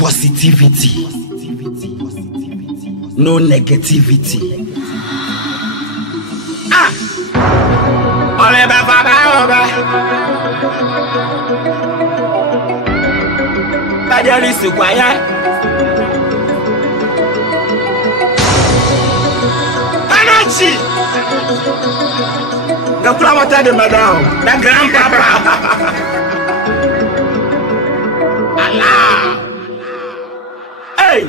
Positivity, no negativity. Ole baba. Badiali sukwaya. Anachi. The flower de madame, the grandpapa. Allah. Hey.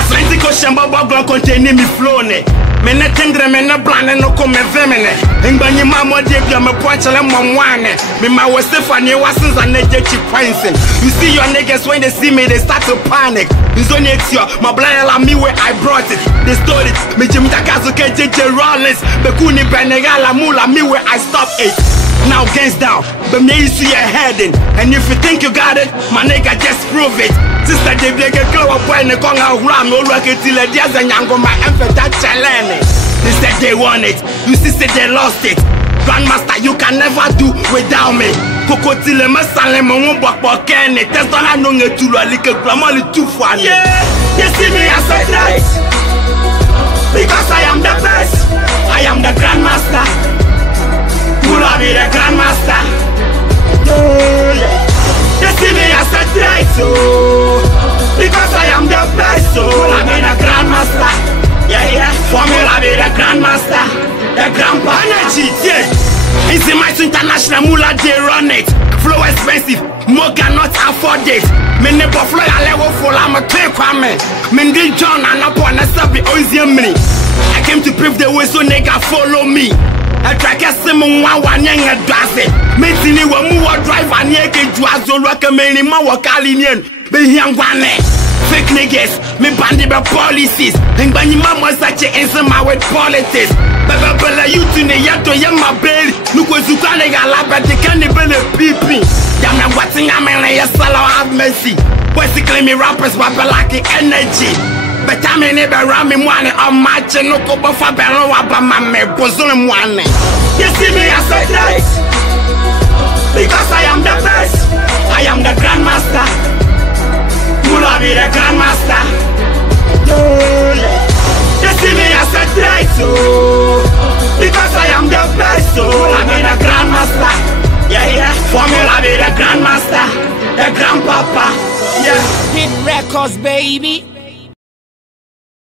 Atlantic Ocean bubble containing me flowing. Men a tendre men a brand no come feminine. And when your mamma did you, I'm a point of them one. Me, my was Stephanie wasn't a negative pointing. You see your niggas when they see me, they start to panic. It's only next year, my blind me where I brought it. They stole it. Me Jim Takazu KJ Rollins. Bekuni Benegala Mula me where I stop it. Now gains down, but me you see your heading. And if you think you got it, my nigga just prove it. Sister they get glow up when they come out ram, no rock it till a diaz and yango my infant that challenge. They said they want it, you see said they lost it. Grandmaster, you can never do without me. Coco till a masalem won't walk Kenny. That's not I know it to like a grandma too funny. Yeah, you see me as a threat. Because I am the best, I am the grandmaster. Will I be the grandmaster? You see me as a threat, so because I am the best, so I be the grandmaster. Yeah, for me I be the grandmaster, the grandpa energy, yeah. It's in my international mula, they run it. Flow expensive, more cannot afford it. Me never fly a level full, I'm a clear kwame. Mindy John and upon a sub me. I came to prove the way so nigga follow me. I track a simon one young a dozen. Meeting you a more drive and yake juazo recommending my Kalinian. Be young one. Fake niggas, me bandy by policies. And when your mom was such a answer my with politics. Baba you to the yato young my belly. Look what you can't get a but they can't even a peeping. Damn, I'm watching a man like a sallow have mercy. Basically, me rappers were like energy. But I'm in a rami one on my channel, Copa Fabello, Abama, Bozum one. You see me as a threat. Because I am the best, I am the grandmaster. Will I be the grandmaster? You see me as a threat, so because I am the best, so I be the grandmaster. Yeah, for me I be the grandmaster, the grandpapa. Yeah, hit records, baby.